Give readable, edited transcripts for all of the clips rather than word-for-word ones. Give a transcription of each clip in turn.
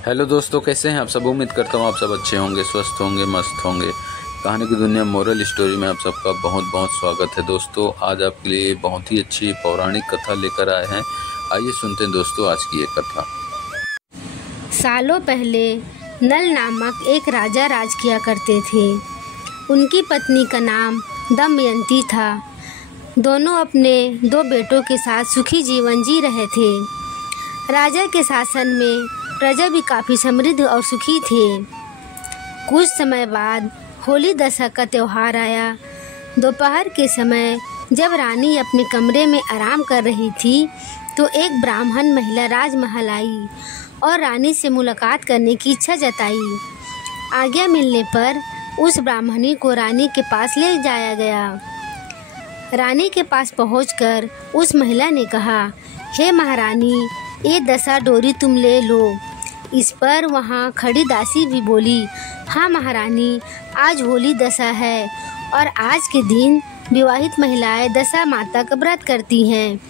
Hello दोस्तों, कैसे हैं आप सब। उम्मीद करता हूँ आप सब अच्छे होंगे, स्वस्थ होंगे, मस्त होंगे। कहानी की दुनिया मोरल स्टोरी में आप सबका बहुत बहुत स्वागत है। दोस्तों, आज आपके लिए बहुत ही अच्छी पौराणिक कथा लेकर आए हैं। आइए सुनते हैं दोस्तों आज की ये कथा। सालों पहले नल नामक एक राजा राज किया करते थे। उनकी पत्नी का नाम दमयंती था। दोनों अपने 2 बेटों के साथ सुखी जीवन जी रहे थे। राजा के शासन में प्रजा भी काफ़ी समृद्ध और सुखी थे। कुछ समय बाद होली दशहरा का त्यौहार आया। दोपहर के समय जब रानी अपने कमरे में आराम कर रही थी तो एक ब्राह्मण महिला राजमहल आई और रानी से मुलाकात करने की इच्छा जताई। आज्ञा मिलने पर उस ब्राह्मणी को रानी के पास ले जाया गया। रानी के पास पहुंचकर उस महिला ने कहा, हे महारानी, ये दशा डोरी तुम ले लो। इस पर वहाँ खड़ी दासी भी बोली, हाँ महारानी, आज होली दशा है और आज के दिन विवाहित महिलाएं दशा माता का व्रत करती हैं।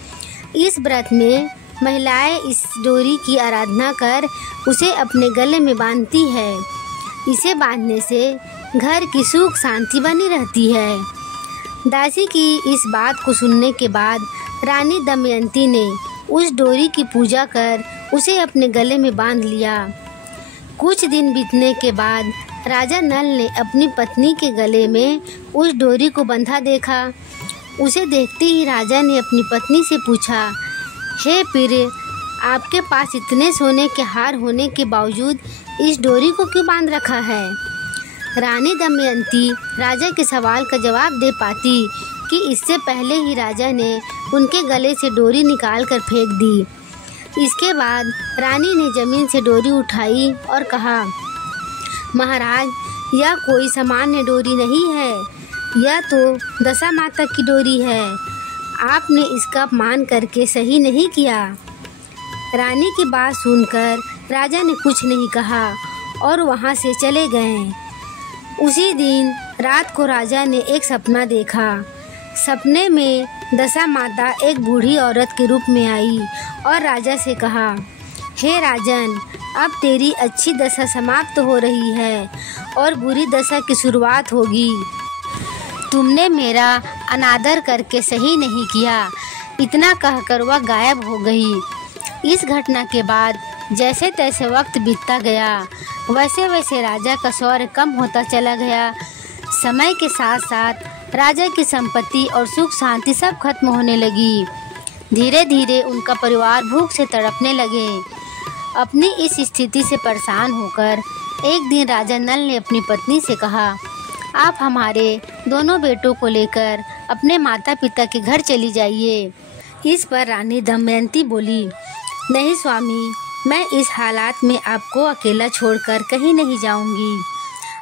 इस व्रत में महिलाएं इस डोरी की आराधना कर उसे अपने गले में बांधती है। इसे बांधने से घर की सुख शांति बनी रहती है। दासी की इस बात को सुनने के बाद रानी दमयंती ने उस डोरी की पूजा कर उसे अपने गले में बांध लिया। कुछ दिन बीतने के बाद राजा नल ने अपनी पत्नी के गले में उस डोरी को बंधा देखा। उसे देखते ही राजा ने अपनी पत्नी से पूछा, हे पीर, आपके पास इतने सोने के हार होने के बावजूद इस डोरी को क्यों बांध रखा है। रानी दमयंती राजा के सवाल का जवाब दे पाती कि इससे पहले ही राजा ने उनके गले से डोरी निकाल कर फेंक दी। इसके बाद रानी ने जमीन से डोरी उठाई और कहा, महाराज, यह कोई सामान्य डोरी नहीं है, यह तो दशा माता की डोरी है। आपने इसका अपमान करके सही नहीं किया। रानी की बात सुनकर राजा ने कुछ नहीं कहा और वहाँ से चले गए। उसी दिन रात को राजा ने एक सपना देखा। सपने में दशा माता एक बूढ़ी औरत के रूप में आई और राजा से कहा, हे राजन, अब तेरी अच्छी दशा समाप्त हो रही है और बुरी दशा की शुरुआत होगी। तुमने मेरा अनादर करके सही नहीं किया। इतना कहकर वह गायब हो गई। इस घटना के बाद जैसे तैसे वक्त बीतता गया, वैसे वैसे राजा का शौर्य कम होता चला गया। समय के साथ साथ राजा की संपत्ति और सुख शांति सब खत्म होने लगी। धीरे धीरे उनका परिवार भूख से तड़पने लगे। अपनी इस स्थिति से परेशान होकर एक दिन राजा नल ने अपनी पत्नी से कहा, आप हमारे दोनों बेटों को लेकर अपने माता पिता के घर चली जाइए। इस पर रानी दमयंती बोली, नहीं स्वामी, मैं इस हालात में आपको अकेला छोड़कर कहीं नहीं जाऊंगी।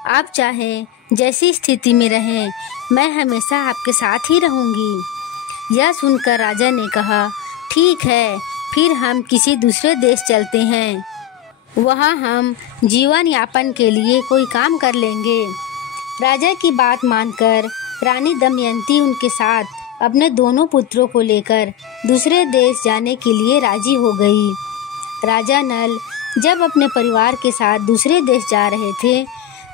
आप चाहें जैसी स्थिति में रहें, मैं हमेशा आपके साथ ही रहूंगी। यह सुनकर राजा ने कहा, ठीक है, फिर हम किसी दूसरे देश चलते हैं। वहाँ हम जीवन यापन के लिए कोई काम कर लेंगे। राजा की बात मानकर रानी दमयंती उनके साथ अपने दोनों पुत्रों को लेकर दूसरे देश जाने के लिए राजी हो गई। राजा नल जब अपने परिवार के साथ दूसरे देश जा रहे थे,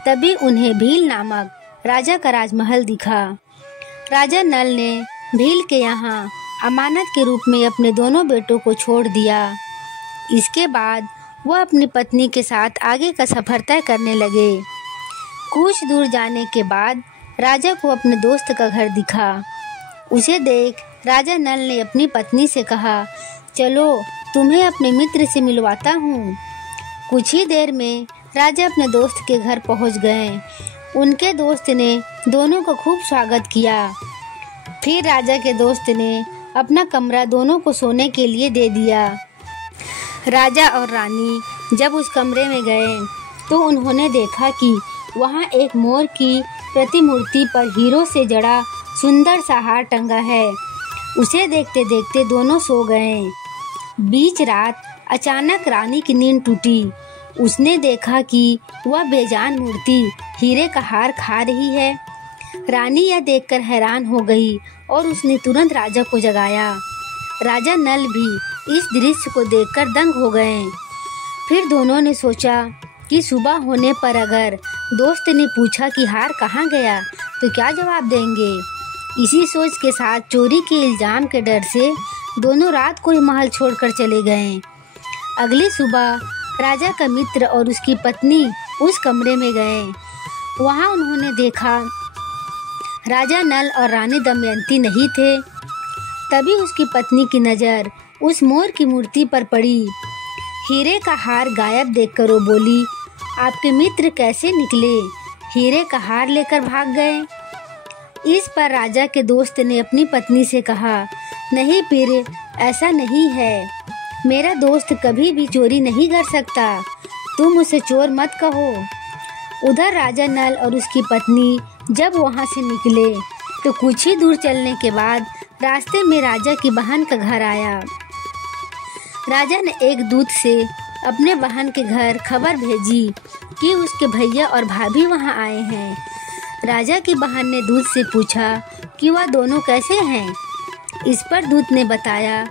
तभी उन्हें भील नामक राजा का राजमहल दिखा। राजा नल ने भील के यहाँ अमानत के रूप में अपने दोनों बेटों को छोड़ दिया। इसके बाद वह अपनी पत्नी के साथ आगे का सफर तय करने लगे। कुछ दूर जाने के बाद राजा को अपने दोस्त का घर दिखा। उसे देख राजा नल ने अपनी पत्नी से कहा, चलो तुम्हें अपने मित्र से मिलवाता हूँ। कुछ ही देर में राजा अपने दोस्त के घर पहुँच गए। उनके दोस्त ने दोनों को खूब स्वागत किया। फिर राजा के दोस्त ने अपना कमरा दोनों को सोने के लिए दे दिया। राजा और रानी जब उस कमरे में गए तो उन्होंने देखा कि वहाँ एक मोर की प्रतिमूर्ति पर हीरो से जड़ा सुंदर सा हार टंगा है। उसे देखते देखते दोनों सो गए। बीच रात अचानक रानी की नींद टूटी। उसने देखा कि वह बेजान मूर्ति हीरे का हार खा रही है। रानी यह देखकर हैरान हो गई और उसने तुरंत राजा को जगाया। राजा नल भी इस दृश्य को देखकर दंग हो गए। फिर दोनों ने सोचा कि सुबह होने पर अगर दोस्त ने पूछा कि हार कहाँ गया तो क्या जवाब देंगे। इसी सोच के साथ चोरी के इल्जाम के डर से दोनों रात को ही महल छोड़कर चले गए। अगली सुबह राजा का मित्र और उसकी पत्नी उस कमरे में गए। वहाँ उन्होंने देखा राजा नल और रानी दमयंती नहीं थे। तभी उसकी पत्नी की नज़र उस मोर की मूर्ति पर पड़ी। हीरे का हार गायब देखकर वो बोली, आपके मित्र कैसे निकले? हीरे का हार लेकर भाग गए। इस पर राजा के दोस्त ने अपनी पत्नी से कहा, नहीं पीर, ऐसा नहीं है। मेरा दोस्त कभी भी चोरी नहीं कर सकता। तुम उसे चोर मत कहो। उधर राजा नल और उसकी पत्नी जब वहाँ से निकले तो कुछ ही दूर चलने के बाद रास्ते में राजा की बहन का घर आया। राजा ने एक दूत से अपने बहन के घर खबर भेजी कि उसके भैया और भाभी वहाँ आए हैं। राजा की बहन ने दूत से पूछा कि वह दोनों कैसे हैं। इस पर दूत ने बताया,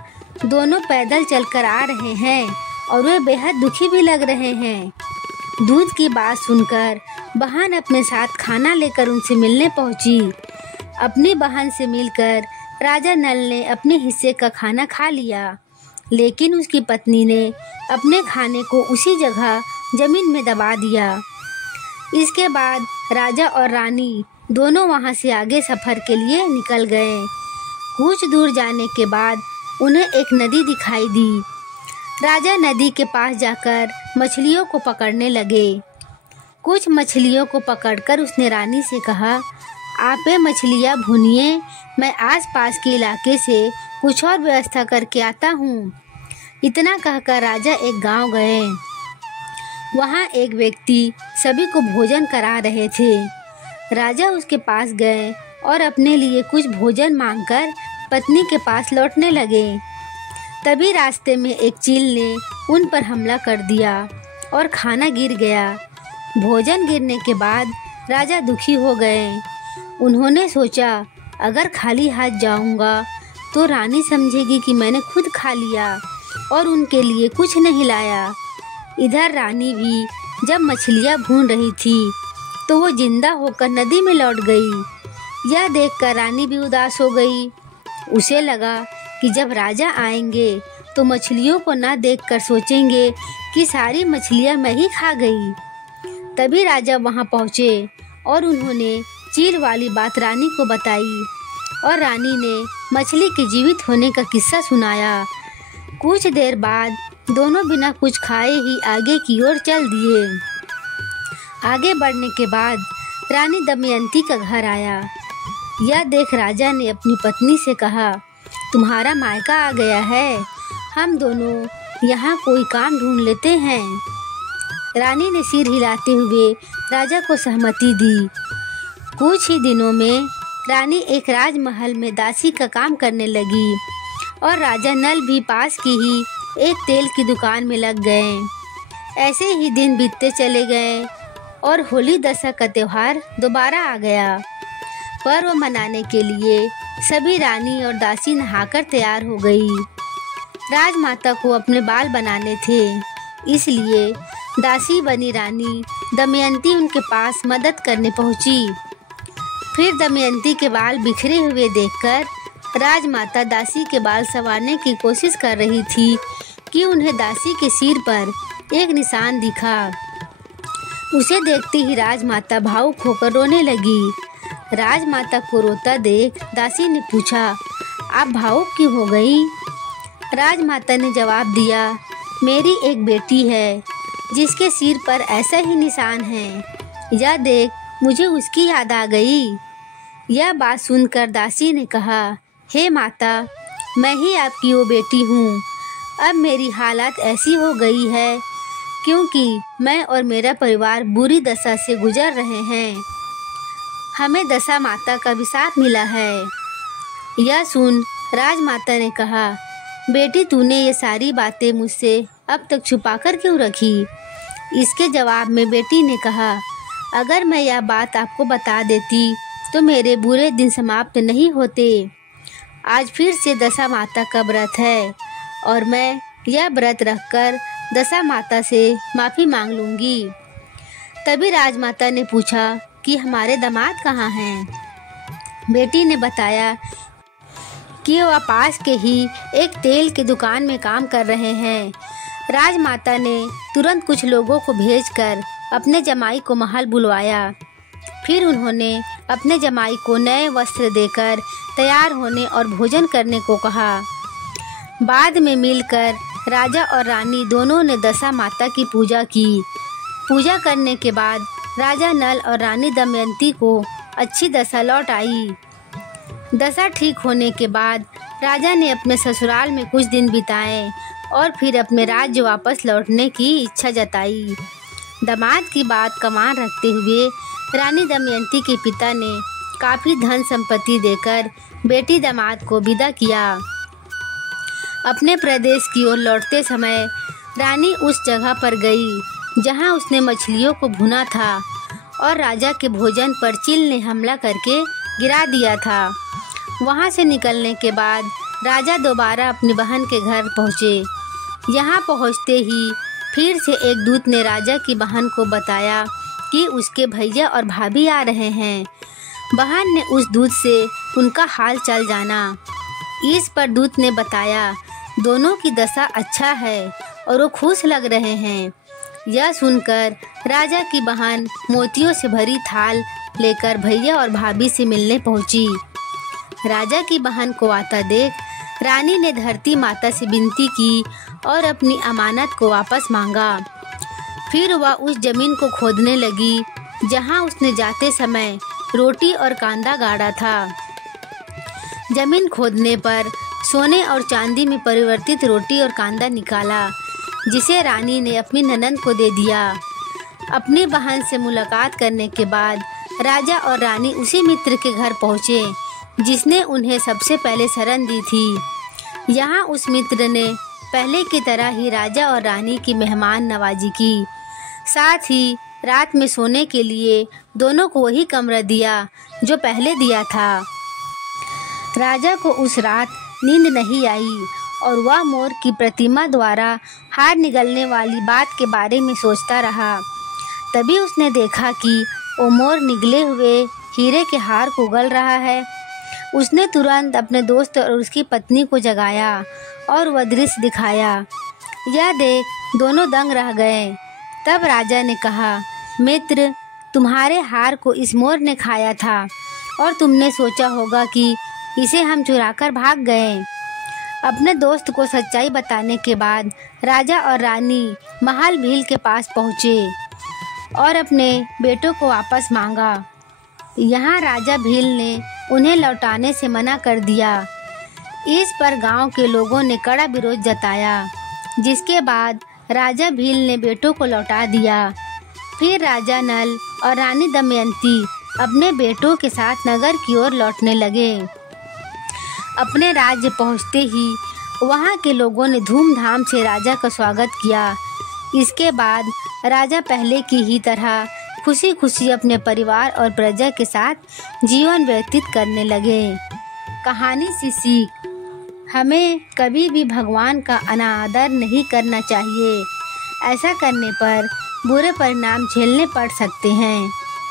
दोनों पैदल चलकर आ रहे हैं और वे बेहद दुखी भी लग रहे हैं। दूत की बात सुनकर बहन अपने साथ खाना लेकर उनसे मिलने पहुंची। अपनी बहन से मिलकर राजा नल ने अपने हिस्से का खाना खा लिया, लेकिन उसकी पत्नी ने अपने खाने को उसी जगह जमीन में दबा दिया। इसके बाद राजा और रानी दोनों वहां से आगे सफर के लिए निकल गए। कुछ दूर जाने के बाद उन्हें एक नदी दिखाई दी। राजा नदी के पास जाकर मछलियों को पकड़ने लगे। कुछ मछलियों को पकड़कर उसने रानी से कहा, आप ये मछलियाँ भूनिए, मैं आसपास के इलाके से कुछ और व्यवस्था करके आता हूँ। इतना कहकर राजा एक गांव गए। वहाँ एक व्यक्ति सभी को भोजन करा रहे थे। राजा उसके पास गए और अपने लिए कुछ भोजन मांगकर पत्नी के पास लौटने लगे। तभी रास्ते में एक चील ने उन पर हमला कर दिया और खाना गिर गया। भोजन गिरने के बाद राजा दुखी हो गए। उन्होंने सोचा, अगर खाली हाथ जाऊंगा तो रानी समझेगी कि मैंने खुद खा लिया और उनके लिए कुछ नहीं लाया। इधर रानी भी जब मछलियाँ भून रही थी तो वो जिंदा होकर नदी में लौट गई। यह देखकर रानी भी उदास हो गई। उसे लगा कि जब राजा आएंगे तो मछलियों को ना देखकर सोचेंगे कि सारी मछलियाँ मैं ही खा गई। तभी राजा वहाँ पहुँचे और उन्होंने चील वाली बात रानी को बताई और रानी ने मछली के जीवित होने का किस्सा सुनाया। कुछ देर बाद दोनों बिना कुछ खाए ही आगे की ओर चल दिए। आगे बढ़ने के बाद रानी दमयंती का घर आया। यह देख राजा ने अपनी पत्नी से कहा, तुम्हारा मायका आ गया है, हम दोनों यहाँ कोई काम ढूंढ लेते हैं। रानी ने सिर हिलाते हुए राजा को सहमति दी। कुछ ही दिनों में रानी एक राजमहल में दासी का काम करने लगी और राजा नल भी पास की ही एक तेल की दुकान में लग गए। ऐसे ही दिन बीतते चले गए और होली दशा का त्योहार दोबारा आ गया। पर्व मनाने के लिए सभी रानी और दासी नहाकर तैयार हो गई। राजमाता को अपने बाल बनाने थे, इसलिए दासी बनी रानी दमयंती उनके पास मदद करने पहुंची। फिर दमयंती के बाल बिखरे हुए देखकर राजमाता दासी के बाल संवारने की कोशिश कर रही थी कि उन्हें दासी के सिर पर एक निशान दिखा। उसे देखते ही राजमाता भावुक होकर रोने लगी। राजमाता को रोता देख दासी ने पूछा, आप भावुक क्यों हो गई? राजमाता ने जवाब दिया, मेरी एक बेटी है जिसके सिर पर ऐसा ही निशान है। यह देख मुझे उसकी याद आ गई। यह बात सुनकर दासी ने कहा, हे माता, मैं ही आपकी वो बेटी हूँ। अब मेरी हालत ऐसी हो गई है क्योंकि मैं और मेरा परिवार बुरी दशा से गुजर रहे हैं। हमें दशा माता का विशाप मिला है। यह सुन राजमाता ने कहा, बेटी तूने ये सारी बातें मुझसे अब तक छुपाकर क्यों रखी? इसके जवाब में बेटी ने कहा, अगर मैं यह बात आपको बता देती तो मेरे बुरे दिन समाप्त नहीं होते। आज फिर से दशा माता का व्रत है और मैं यह व्रत रखकर दशा माता से माफ़ी मांग लूँगी। तभी राजमाता ने पूछा कि हमारे दामाद कहाँ हैं। बेटी ने बताया कि वह पास के ही एक तेल की दुकान में काम कर रहे हैं। राजमाता ने तुरंत कुछ लोगों को भेजकर अपने जमाई को महल बुलवाया। फिर उन्होंने अपने जमाई को नए वस्त्र देकर तैयार होने और भोजन करने को कहा। बाद में मिलकर राजा और रानी दोनों ने दशा माता की पूजा की। पूजा करने के बाद राजा नल और रानी दमयंती को अच्छी दशा लौट आई। दशा ठीक होने के बाद राजा ने अपने ससुराल में कुछ दिन बिताए और फिर अपने राज्य वापस लौटने की इच्छा जताई। दामाद की बात कमान रखते हुए रानी दमयंती के पिता ने काफ़ी धन संपत्ति देकर बेटी दामाद को विदा किया। अपने प्रदेश की ओर लौटते समय रानी उस जगह पर गई जहां उसने मछलियों को भुना था और राजा के भोजन पर चील ने हमला करके गिरा दिया था। वहां से निकलने के बाद राजा दोबारा अपनी बहन के घर पहुँचे। यहाँ पहुँचते ही फिर से एक दूत ने राजा की बहन को बताया कि उसके भैया और भाभी आ रहे हैं। बहन ने उस दूत से उनका हाल चाल जाना। इस पर दूत ने बताया दोनों की दशा अच्छा है और वो खुश लग रहे हैं। यह सुनकर राजा की बहन मोतियों से भरी थाल लेकर भैया और भाभी से मिलने पहुंची। राजा की बहन को आता देख रानी ने धरती माता से विनती की और अपनी अमानत को वापस मांगा। फिर वह उस जमीन को खोदने लगी जहां उसने जाते समय रोटी और कांदा गाड़ा था। जमीन खोदने पर सोने और चांदी में परिवर्तित रोटी और कांदा निकाला, जिसे रानी ने अपनी ननद को दे दिया। अपनी बहन से मुलाकात करने के बाद राजा और रानी उसी मित्र के घर पहुँचे जिसने उन्हें सबसे पहले शरण दी थी। यहाँ उस मित्र ने पहले की तरह ही राजा और रानी की मेहमान नवाजी की। साथ ही रात में सोने के लिए दोनों को वही कमरा दिया जो पहले दिया था। राजा को उस रात नींद नहीं आई और वह मोर की प्रतिमा द्वारा हार निगलने वाली बात के बारे में सोचता रहा। तभी उसने देखा कि वो मोर निगले हुए हीरे के हार को उगल रहा है। उसने तुरंत अपने दोस्त और उसकी पत्नी को जगाया और वह दृश्य दिखाया। यह देख दोनों दंग रह गए। तब राजा ने कहा, मित्र, तुम्हारे हार को इस मोर ने खाया था और तुमने सोचा होगा कि इसे हम चुराकर भाग गए। अपने दोस्त को सच्चाई बताने के बाद राजा और रानी महल भील के पास पहुँचे और अपने बेटों को वापस मांगा। यहाँ राजा भील ने उन्हें लौटाने से मना कर दिया। इस पर गांव के लोगों ने कड़ा विरोध जताया, जिसके बाद राजा भील ने बेटों को लौटा दिया। फिर राजा नल और रानी दमयंती अपने बेटों के साथ नगर की ओर लौटने लगे। अपने राज्य पहुंचते ही वहां के लोगों ने धूमधाम से राजा का स्वागत किया। इसके बाद राजा पहले की ही तरह खुशी खुशी अपने परिवार और प्रजा के साथ जीवन व्यतीत करने लगे। कहानी से सीख, हमें कभी भी भगवान का अनादर नहीं करना चाहिए। ऐसा करने पर बुरे परिणाम झेलने पड़ सकते हैं।